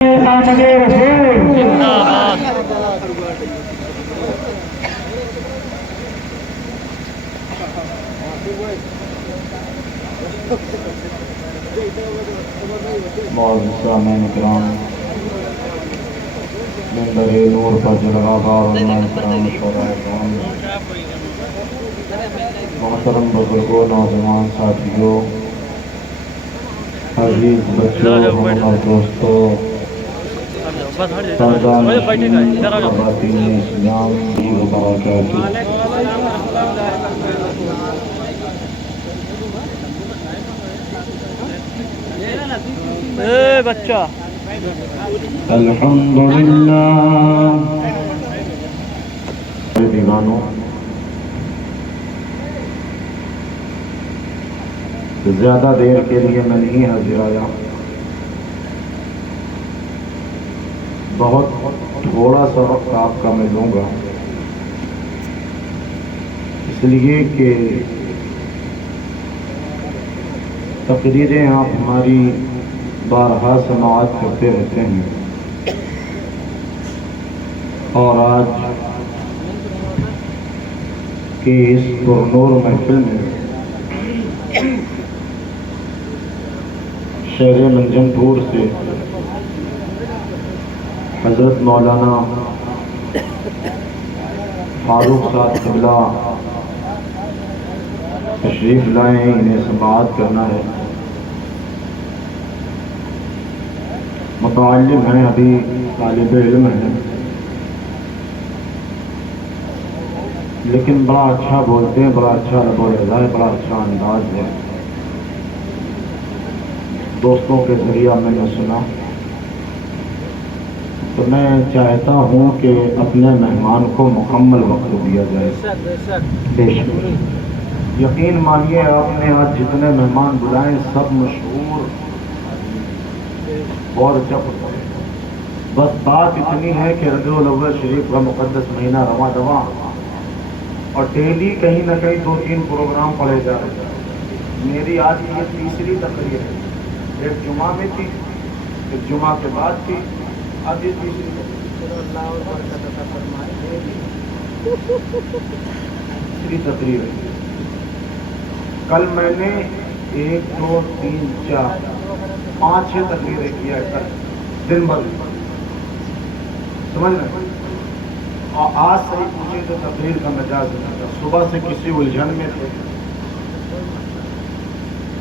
سامعین کرام، منبر نور پر جلوہ علماء کرام، شورائے کرام، محترم بزرگوں، نوجوان ساتھیوں، عزیز بچوں اور دوستوں، سردار خواتین اسلام کی وبرکاتہ۔ بچہ الحمدللہ دیوانوں، زیادہ دیر کے لیے میں نہیں حاضر آیا، بہت تھوڑا سا وقت آپ کا میں لوں گا، اس لیے کہ تقریریں آپ ہماری بارہا سماعت کرتے رہتے ہیں، اور آج کی اس پرنور محفل میں شہر منجم پور سے حضرت مولانا فاروق صاحب قبلہ تشریف لائیں، انہیں سماعت کرنا ہے۔ متعلم ہیں، ابھی طالب علم ہیں، لیکن بڑا اچھا بولتے ہیں، بڑا اچھا لب و لہجہ ہے، بڑا اچھا انداز ہے۔ دوستوں کے ذریعہ میں نے سنا، تو میں چاہتا ہوں کہ اپنے مہمان کو مکمل وقت دیا جائے۔ بے شک یقین مانیے، آپ نے آج جتنے مہمان بلائے سب مشہور اور جب بس بات اتنی ہے کہ ربیع الاول شریف کا مقدس مہینہ رواں دواں، اور ڈیلی کہیں نہ کہیں 2-3 پروگرام پڑھے جا رہے ہیں۔ میری آج یہ تیسری تقریر ہے، ایک جمعہ میں تھی، ایک جمعہ کے بعد تھی، اب یہ تیسری تقریر ہے۔ کل میں نے 1 2 3 4 5 6 تقریریں کیا ہے دن بھر، سمجھ رہے ہیں؟ اور آج صحیح پوچھے تو تقریر کا مزاج نہیں تھا، صبح سے کسی الجھن میں تھے،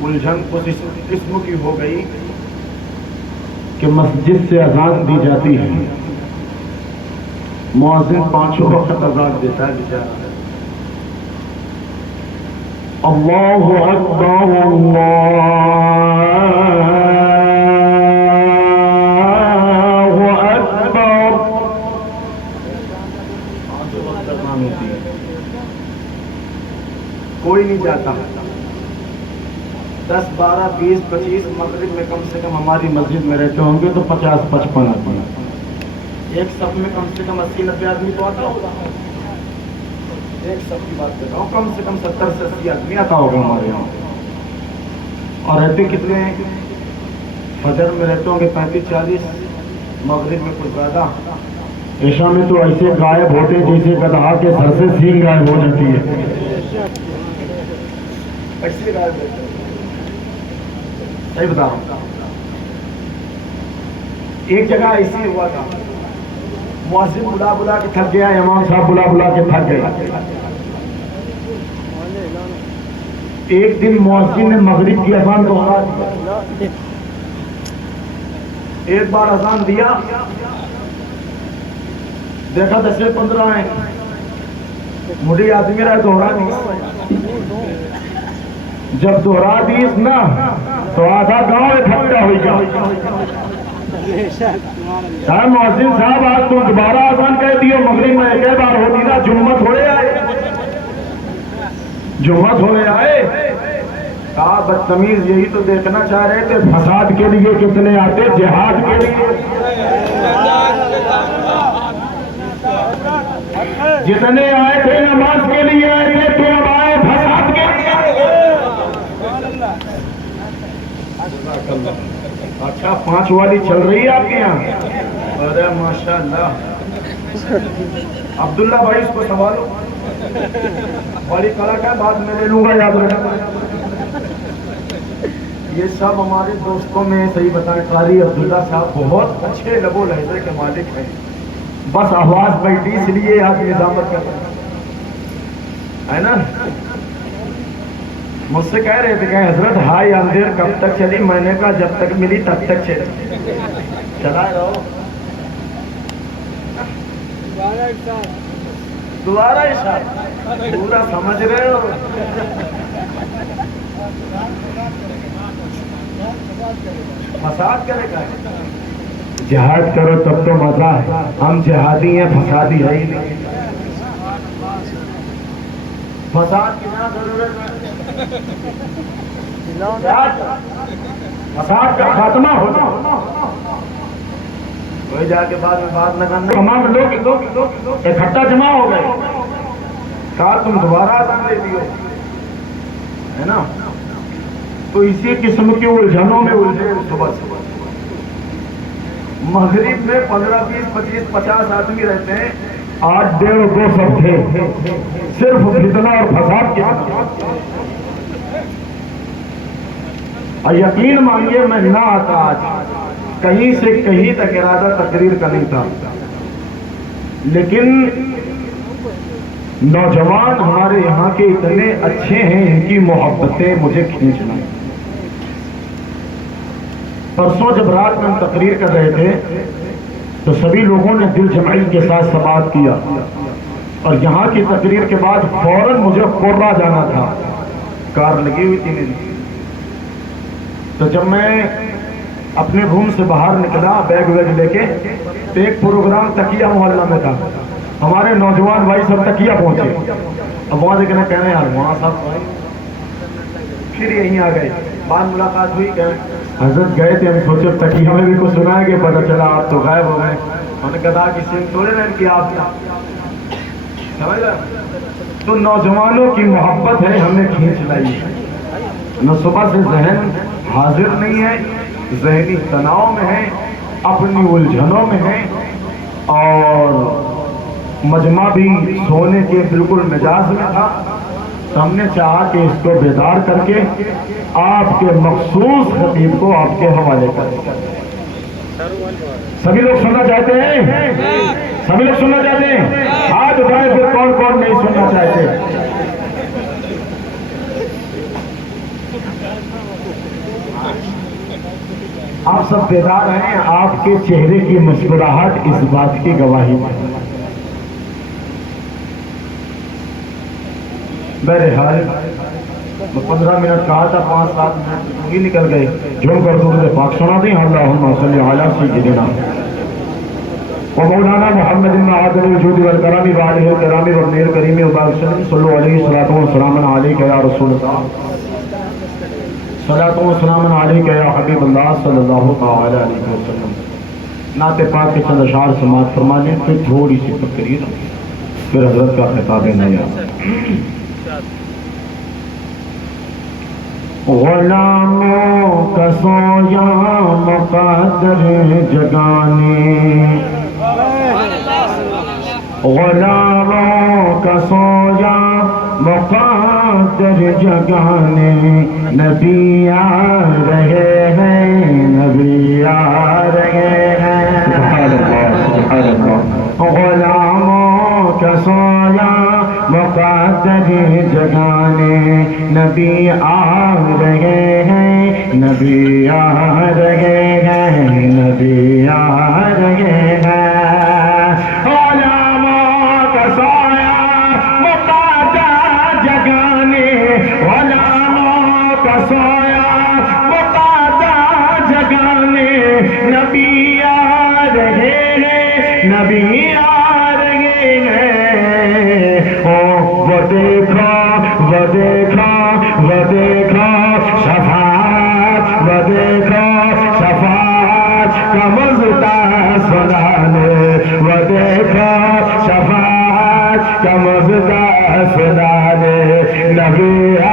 الجھن کچھ اس قسم کی ہو گئی کہ مسجد سے اذان دی جاتی ہے، مؤذن 5 وقت اذان دیتا ہے بیچارہ، اللہ اکبر اللہ اکبر، کوئی نہیں جاتا۔ 10 12 20 25 مغرب میں کم سے کم ہماری مسجد میں رہتے ہوں گے تو 50 55 آدمی، ایک صف میں کم سے کم 80 90 آدمی تو آتا ہوگا، ایک صف کی بات کر رہا ہوں، کم سے کم 70 سے 80 آدمی آتا ہوگا ہمارے یہاں۔ اور رہتے کتنے ہیں؟ فجر میں رہتے ہوں گے 35 40، مغرب میں کچھ زیادہ، عشاء میں تو ایسے غائب ہوتے جیسے گدھا کے سر سے سینگ غائب ہو جاتی ہے، ایسے غائب ہوتے ہیں۔ صحیح بتا رہا ہوں، ایک جگہ ایسی ہوا تھا، مؤذن بلا بلا کے تھک گیا، امام صاحب بلا بلا کے تھک گئے۔ ایک دن مؤذن نے مغرب کی اذان دوہرا دی، ایک بار اذان دیا، دیکھا 10 15 ہیں، مجھے آدمی رہا دوہرا دی، جب دوہرا دیس نا تو آدھا گاؤں اکٹھا ہوئی گیا۔ مؤذن صاحب آج تو دوبارہ اذان کہہ دیو، مغرب میں ایک بار ہوتی نا، جمعہ تھوڑے آئے، جمعہ تھوڑے آئے۔ کہا بدتمیز، یہی تو دیکھنا چاہ رہے تھے فساد کے لیے کتنے آتے، جہاد کے لیے جتنے آئے تھے نماز کے لیے آئے تھے، تو اب آئے فساد کے لیے۔ اچھا 5 والی چل رہی ہے آپ کے یہاں؟ ارے ماشاءاللہ. عبداللہ بھائی اس کو سنبھالو، بڑی کلا کا بعد میں لے لوں گا، یاد رکھنا. یہ سب ہمارے دوستوں میں صحیح بتائیں قاری عبداللہ صاحب بہت اچھے لب و لہجے کے مالک ہیں. بس آواز بیٹھی اس لیے آج نظامت کر رہے ہے نا. مجھ سے کہہ رہے تھے کہ حضرت ہائی اندھیر کب تک چلی؟ میں نے کہا جب تک ملی تب تک چلی. چلائے رہو. دوبارہ اشارہ پورا سمجھ رہے ہو. فساد کرے گا. جہاد کرو تب تو مزہ ہے. ہم جہادی ہیں، فسادی ہے ہی نہیں. فساد کی نہ ضرورت ہے. فساد کا خاتمہ ہونا. کوئی جا کے بعد میں بات نہ کرنا. تمام لوگ اکٹھا جمع ہو گئے. کہا تم دوبارہ آزان دے دیو ہے نا. تو اسی قسم کی الجھنوں میں الجھے. صبح صبح مغرب میں 15 20 25 50 آدمی رہتے ہیں. آج 1.5 2 سب تھے صرف فتنہ اور فساد کے. اور یقین مانگیے میں نہ آتا آج. کہیں سے کہیں تک ارادہ تقریر کا نہیں تھا، لیکن نوجوان ہمارے یہاں کے اتنے اچھے ہیں، ان کی محبتیں مجھے کھینچ لائیں. پرسوں جب رات میں ہم تقریر کر رہے تھے تو سبھی لوگوں نے دل جمعی کے ساتھ سماعت کیا، اور یہاں کی تقریر کے بعد فوراً مجھے قرہ جانا تھا. کار لگی ہوئی تھی میری. تو جب میں اپنے روم سے باہر نکلا بیگ ویگ لے کے تو ایک پروگرام تکیہ محلہ میں تھا. ہمارے نوجوان بھائی سب تکیہ پہنچے. اب وہاں دیکھنا کہنے یار وہاں صاحب بھائی پھر یہیں آ گئے. بعد ملاقات ہوئی کہ حضرت گئے تھے، ہم سوچے تکیہ میں بھی کچھ سنائیں گے، پتہ چلا آپ تو غائب ہو گئے. ہم نے کہا کہ سن توڑے نہ کیا آپ نے. سمجھ رہے؟ تو نوجوانوں کی محبت ہے ہمیں کھینچ لائی. نہ صبح سے ذہن حاضر نہیں ہے، ذہنی تناؤ میں ہے، اپنی الجھنوں میں ہے، اور مجمع بھی سونے کے بالکل مزاج میں تھا. تو ہم نے چاہا کہ اس کو بیدار کر کے آپ کے مخصوص خطیب کو آپ کے حوالے کریں. سبھی لوگ سننا چاہتے ہیں؟ سبھی لوگ سننا چاہتے ہیں؟ ہاتھ اٹھائیں پھر کون کون نہیں سننا چاہتے. آپ سب بیدار ہیں. آپ کے چہرے کی مسکراہٹ اس بات کی گواہی ہے. بہرحال 15 منٹ کہا تھا، 5-7 منٹ ہی نکل گئے. جھوم کر درود پاک سنا دیں. اللہم صلی علی سیدنا و مولانا محمد بن عادل الجود والکرام وآلہ الکرام والنبی الکریم وبارک وسلم. صلو علیہ الصلوۃ والسلام علیک یا رسول اللہ، صلاۃ و سلام علیک یا حبیب اللہ صلی اللہ تعالی علیہ وسلم. نعت پاک کے چند اشعار سماعت فرما لیں، پھر تھوڑی سی تقریر، پھر حضرت کا خطاب نیا. غلاموں کا سویا مقدر جگانے، غلاموں کا سویا مقدر جگانے، نبی آ رہے ہیں، نبی آ رہے ہیں. سبحان اللہ سبحان اللہ. غلاموں کا سویا مقدر جگانے، نبی آ رہے ہیں، نبی آ رہے ہیں، نبی آ رہے ہیں. غلاموں کا سویا مقدر جگانے، غلاموں کا سویا مقدر جگانے، نبی آ رہے ہیں، نبی آ رہے ہیں. وہ دیکھا وہ دیکھا وہ دیکھا شفاعت، وہ دیکھا شفاعت کا مزدہ سنانے، وہ دیکھا شفاعت کا مزدہ سنانے. نبی آ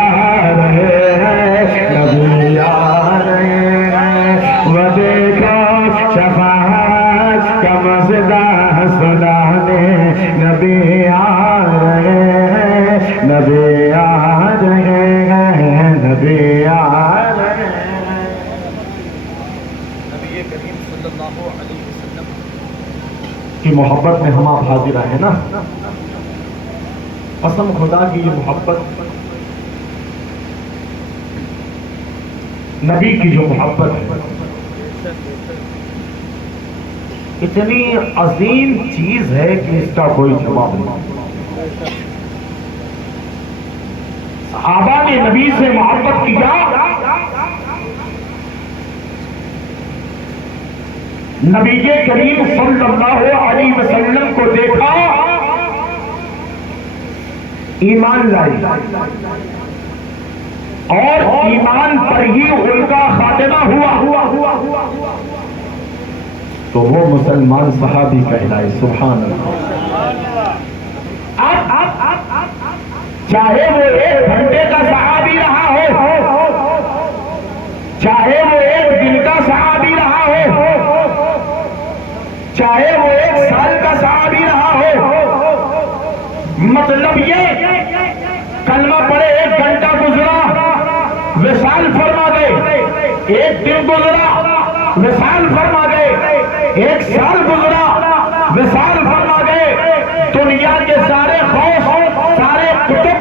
رہے ہیں، نبی آ رہے ہیں. وہ کمزدہ سنانے نبی آ رہے ہیں، نبی آ رہے ہیں، نبی آ رہے ہیں۔ نبی کریم صلی اللہ علیہ وسلم کی محبت میں ہم آپ حاضر ہیں نا، قسم خدا کی یہ محبت، نبی کی جو محبت ہے اتنی عظیم چیز ہے کہ اس کا کوئی جواب نہیں۔ صحابہ نے نبی سے محبت کیا، نبی کریم صلی اللہ علیہ وسلم کو دیکھا، ایمان لائی، اور ایمان پر ہی ان کا خاتمہ ہوا تو وہ مسلمان صحابی کہلائے۔ سبحان اللہ۔ چاہے وہ 1 گھنٹے کا صحابی رہا ہو، چاہے وہ 1 دن کا صحابی رہا ہو، چاہے وہ 1 سال کا صحابی رہا ہو، مطلب یہ کلمہ پڑھے 1 گھنٹہ گزرا وصال فرما گئے، 1 دن گزرا وصال فرما گئے، 1 سال گزرا وصال فرما گئے، دنیا کے سارے خوف، سارے قطب،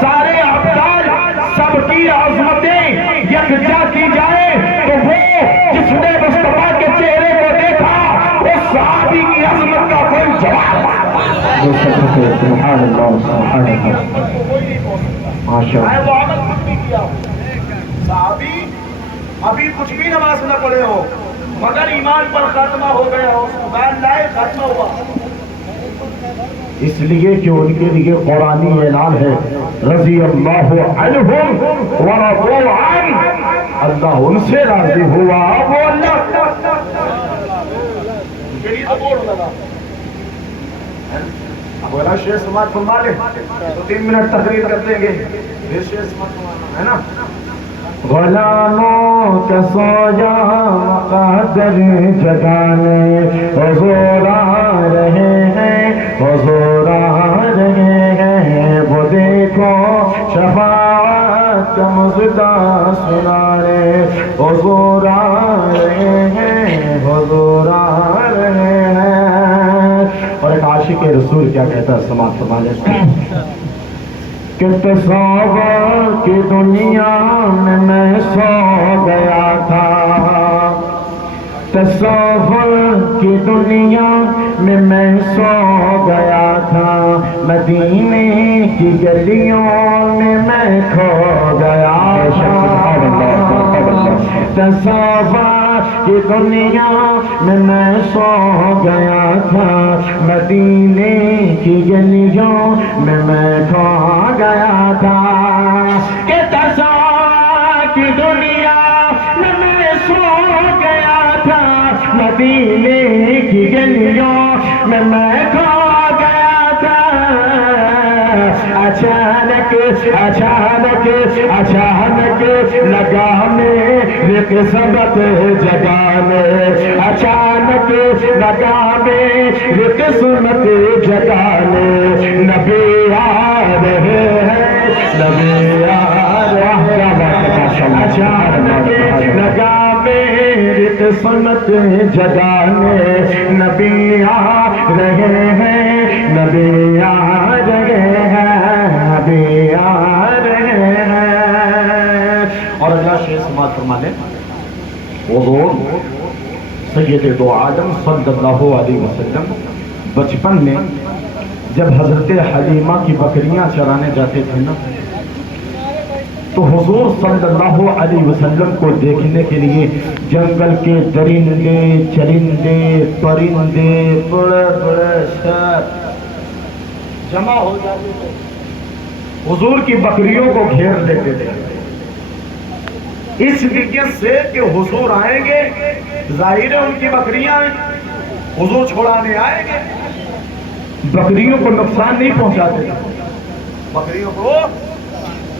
سارے ابطال، سب کی عظمتیں یکجا کی جائے تو وہ جس نے مصطفیٰ کے چہرے کو دیکھا اس صحابی کی عظمت کا کوئی جواب سبحان اللہ، سبحان اللہ، ماشاء اللہ۔ صحابی ابھی کچھ بھی نماز نہ پڑھے ہو مگر ایمان پر خاتمہ ہو گیا ہو، ایمان لائے خاتمہ ہوا، اس لیے کہ ان کے لیے قرآنی اعلان ہے رضی اللہ عنہم ورضوا عنہ، اللہ ان سے راضی ہوا، وہ اللہ بولا شیخ سماعت فرما لے تو 3 منٹ تقریر کر دیں گے، پھر شیخ سماعت فرمانا ہے نا۔ غلاموں کا سوجا مقدر جگانے حضور آ رہے ہیں، حضور آ رہے ہیں، وہ دیکھو شفاعت کا مژدہ سنانے حضور آ رہے ہیں، حضور آ رہے ہیں۔ اور ایک عاشق رسول کیا کہتا ہے، سماعت فرما لیں کہ تصور کی دنیا میں سو گیا تھا، تصور کی دنیا میں سو گیا تھا، مدینے کی گلیوں میں کھو گیا تھا، تصور کی دنیا میں سو گیا تھا، مدینے کی گلیوں میں کھو گیا تھا، کہ تصور کی دنیا میں سو گیا تھا، مدینے کی گلیوں میں کھو گیا تھا، اچانک اچانک اچانک لگا میری قسمت جگانے، اچانک لگا میری قسمت جگانے، نبی آ رہے ہیں، نبی آ رہے ہیں، اچانک لگا میری قسمت جگانے، نبی آ رہے ہیں، نبی آ رہے ہیں، نبی آ رہے ہیں۔ اور اللہ شیخ سماعت فرما لیں، حضور سید دو عالم صلی اللہ علیہ وسلم بچپن میں جب حضرت حلیمہ کی بکریاں چرانے جاتے تھے نا تو حضور صلی اللہ علیہ وسلم کو دیکھنے کے لیے جنگل کے درندے چرندے پرندے بڑے بڑے شیر جمع ہو جاتے تھے، حضور کی بکریوں کو گھیر لیتے تھے، اس نیت سے کہ حضور آئیں گے، ظاہر ہے ان کی بکریاں حضور چھوڑانے آئیں گے، بکریوں کو نقصان نہیں پہنچاتے، بکریوں کو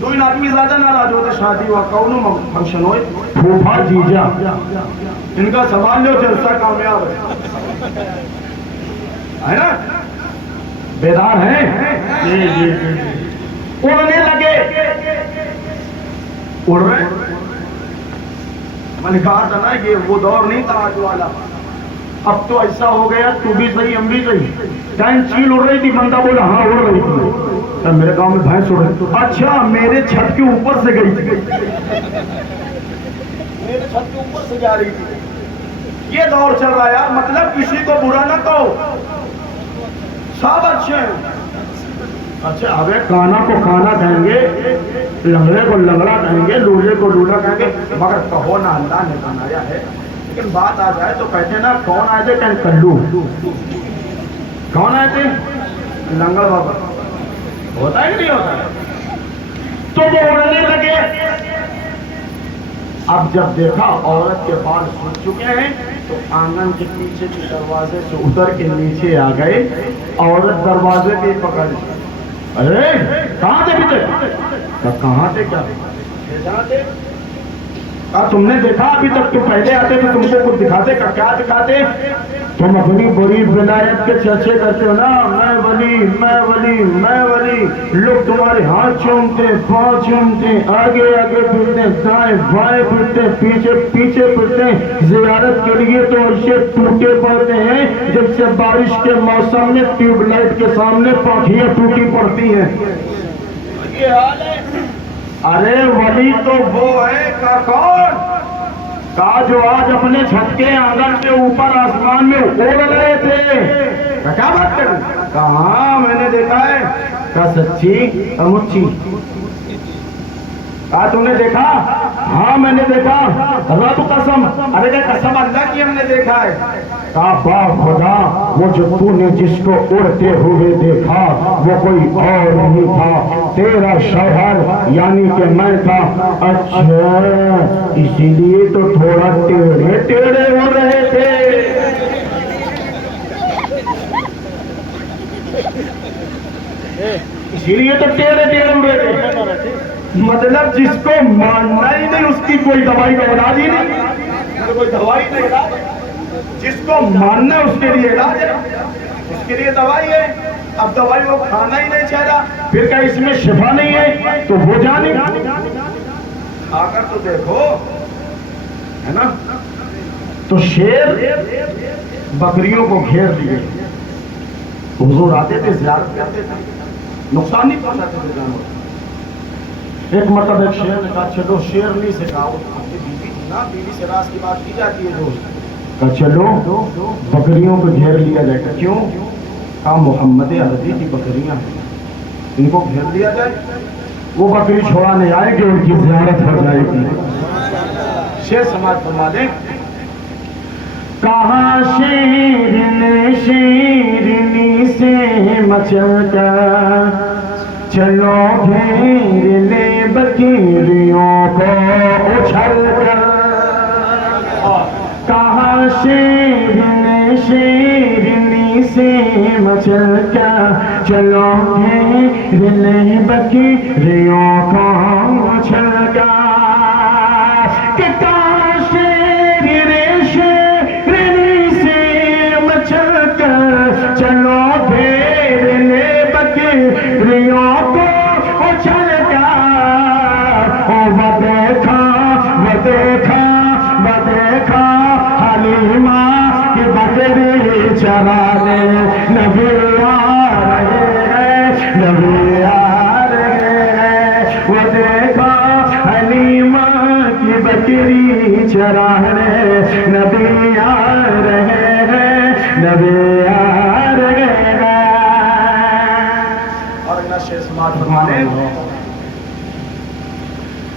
دو آدمی زیادہ ناراض ہوتے شادی ہوا کونو فنکشن ہوئے پھوپھا جیجا ان کا سوال لو جلسہ کامیاب ہے نا بیدار ہیں جی جی اڑنے لگے اڑ رہے میں نے کہا تھا نا یہ وہ دور نہیں تھا آج والا اب تو ایسا ہو گیا تو بھی صحیح ہم بھی صحیح ٹائم چیل اڑ رہی تھی بندہ بولا ہاں اڑ رہی تھی میرے گاؤں میں بھینس اڑ رہی تھی اچھا میرے چھت کے اوپر سے گئی تھی میرے چھت کے اوپر سے جا رہی تھی یہ دور چل رہا ہے یار مطلب کسی کو برا نہ کہو سب اچھے ہیں اچھا ابے کانا کو کانا کہیں گے لنگڑے کو لنگڑا کہیں گے لولے کو لولا کہیں گے مگر کہو نا اللہ نے بنایا ہے لیکن بات آ جائے تو کہتے نا کون آئے تھے کہیں کلو کون آئے تھے لنگڑ بابا ہوتا ہے کہ نہیں ہوتا ہے تو وہ اڑنے لگے اب جب دیکھا عورت کے بال سوکھ چکے ہیں تو آنگن کے پیچھے کے دروازے سے اتر کے نیچے آ گئے عورت دروازے پہ پکڑ ارے کہاں تھے پیچھے کہاں تھے کیا تم نے دیکھا ابھی تک تو پہلے آتے تو تم کو کچھ دکھاتے کیا دکھاتے تم اپنی بڑی ولایت کے چرچے کرتے ہو نا میں ولی میں ولی میں ولی لوگ تمہارے ہاتھ چومتے پاؤں چومتے آگے آگے پھرتے دائیں بائیں پھرتے پیچھے پیچھے پھرتے زیارت کے لیے تو عرشے ٹوٹے پڑتے ہیں جب سے بارش کے موسم میں ٹیوب لائٹ کے سامنے پانکھیاں ٹوٹی پڑتی ہیں یہ حال ہے ارے ولی تو وہ ہے کا کون کا جو آج اپنے چھت کے آنگن کے اوپر آسمان میں اڑ رہے تھے کیا بات کر کہاں میں نے دیکھا ہے کا سچی مچھی کہا تم نے دیکھا ہاں میں نے دیکھا رب قسم ارے کہ قسم اللہ کی ہم نے دیکھا ہے کہا با خدا وہ جو تو نے جس کو اڑتے ہوئے دیکھا وہ کوئی اور نہیں تھا تیرا شوہر یعنی کہ میں تھا اچھا اسی لیے تو تھوڑا ٹیڑھے ٹیڑھے ہو رہے تھے اسی لیے تو ٹیڑھے ٹیڑھے ہو رہے تھے مطلب جس کو ماننا ہی نہیں اس کی کوئی دوائی کا علاج ہی نہیں کوئی دوائی نہیں علاج جس کو ماننا ہے اس کے لیے علاج ہے اس کے لیے دوائی ہے اب دوائی وہ کھانا ہی نہیں چاہ رہا پھر کیا اس میں شفا نہیں ہے تو وہ جانے کھا کر تو دیکھو ہے نا تو شیر بکریوں کو گھیر لیے حضور آتے تھے زیارت کرتے تھے نقصان نہیں پہنچاتے تھے جانور ایک مرتبہ ایک شیر نے کہا چلو شیر نہیں سے کہا بیوی تھی نا بیوی سے راز کی بات کی جاتی ہے دوست کہا چلو بکریوں کو گھیر لیا جائے گا کیوں کہا محمد عربی کی بکریاں ہیں ان کو گھیر لیا جائے وہ بکری چھوڑانے آئے کہ ان کی زیارت ہو جائے گی شیر سماعت فرما دیں کہاں شیر نے شیرنی سے مچل کر چلو گھیر لے بکریوں کو اچھل کر کہاں شیر نے شیرنی سے مچل کر چلو گھیر لے بکریوں کو اچھل کر کہ کہاں شیر نے شیرنی سے مچل کر چلو گھیر لے بکریوں چرانے نبی آ رہے ہیں نبی آ رہے ہیں وہ دیکھا حلیمہ کی بکری چرانے نبی آ رہے ہیں نبی آ رہے ہیں اور نشے سماعت فرمانے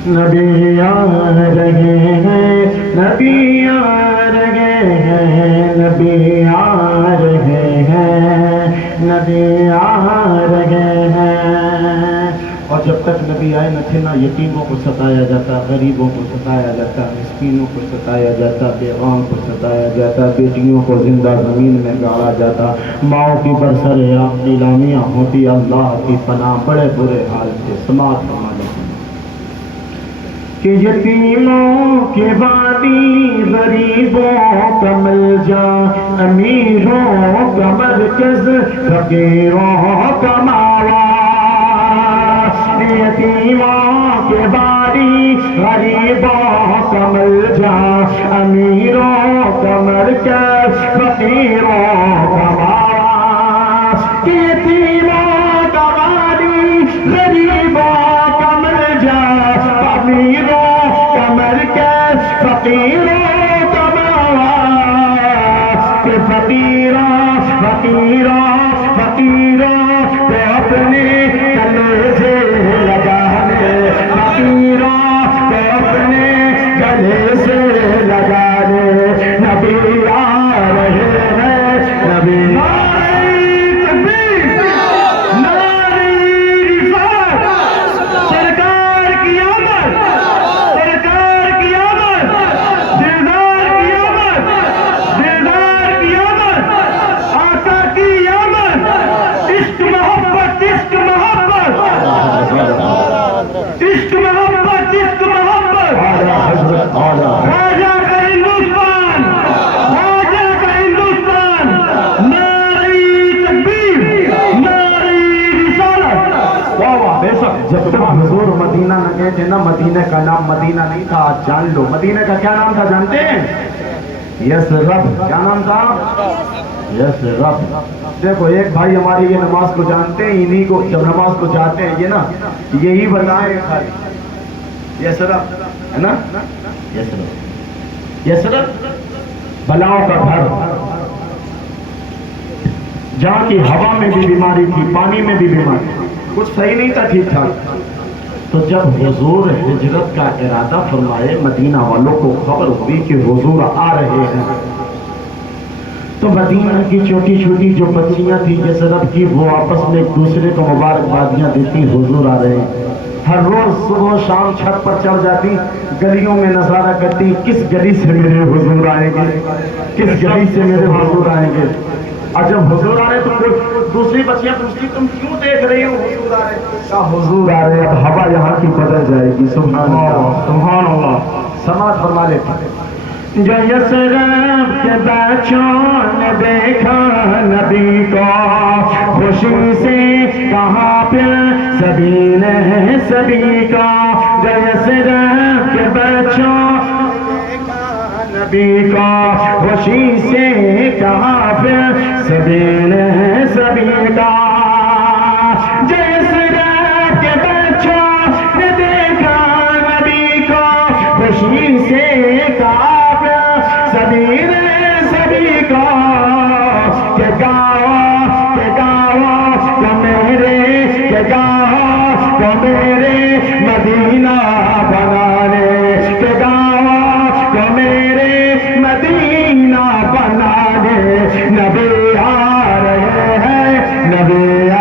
نبی آ رہے ہیں نبی آ رہے ہیں نبی آ رہے ہیں نبی آ رہے ہیں اور جب تک نبی آئے نہ تھے نہ یتیموں کو ستایا جاتا غریبوں کو ستایا جاتا مسکینوں کو ستایا جاتا بیواؤں کو ستایا جاتا بیٹیوں کو زندہ زمین میں گاڑا جاتا ماؤں کی برسر نیلامیاں ہوتی اللہ کی پناہ بڑے برے حال سے سماعت فرما لیتے کہ یتیموں کے وادی غریبوں کا ملجا امیروں کا مرکز فقیروں کا ماوا یتیموں کے وادی غریبوں کا ملجا امیروں کا مرکز فقیروں کا ماوا یتیموں کا وادی غریبوں کا ملجا امیروں کا مرکز فقیروں کا ماوا کہ فقیروں کو اپنے گلے سے لگانے فقیروں کو اپنے گلے سے لگانے نبی آ رہے ہیں نبی جب تک حضور مدینہ نہ گئے تھے نا مدینہ کا نام مدینہ نہیں تھا. آج جان لو مدینہ کا کیا نام تھا جانتے ہیں؟ یثرب. کیا نام تھا؟ یثرب. دیکھو ایک بھائی ہماری یہ نماز کو جانتے ہیں, انہی کو جب نماز کو جاتے ہیں یہ نا یہی بتائیں خالی یثرب ہے نا. یثرب یثرب بلاؤں کا گھر, جہاں کی ہوا میں بھی بیماری تھی, پانی میں بھی بیماری تھی, کچھ صحیح نہیں تھا ٹھیک ٹھاک. تو جب حضور ہجرت کا ارادہ فرمائے مدینہ والوں کو خبر ہوئی کہ حضور آ رہے ہیں, تو مدینہ کی چھوٹی چھوٹی جو بچیاں تھیں یثرب کی وہ آپس میں ایک دوسرے کو مبارکبادیاں دیتی حضور آ رہے ہیں. ہر روز صبح شام چھت پر چڑھ جاتی, گلیوں میں نظارہ کرتی کس گلی سے میرے حضور آئیں گے, کس گلی سے میرے حضور آئیں گے. اور جب حضور آ رہے تو دوسری بچیاں پوچھتی تم کیوں دیکھ رہی ہو حضور آ رہے؟ کہا حضور آ رہے, اب ہوا یہاں کی بدل جائے گی. سبحان اللہ سبحان اللہ. سماعت فرما لیتے. جو یثرب کے بچوں نے دیکھا نبی کو خوشی سے کہا پھر سبھی نے سبھی کا. جو یثرب کے بچوں نبی کو خوشی سے کہا پھر سبھی نے سبھی کا. جو یثرب کے بچوں نے دیکھا نبی کو خوشی سے کہا سبھی نے سبھی کو کہ گاؤ تو میرے مدینہ بنانے, کہ گاؤ تو میرے مدینہ بنانے. نبی آ رہے ہیں نبی آ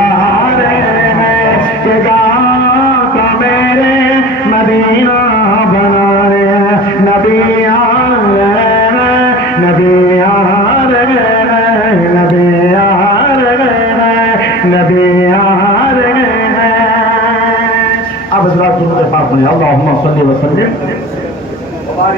رہے ہیں, کہ گاؤ تو میرے مدینہ بنانے. نبی آ رہے ہیں نبی آ رہے ہیں نبی آ رہے ہیں نبی آ رہے ہیں. اب حضرات درود پاک میں اللہم صلی وسلم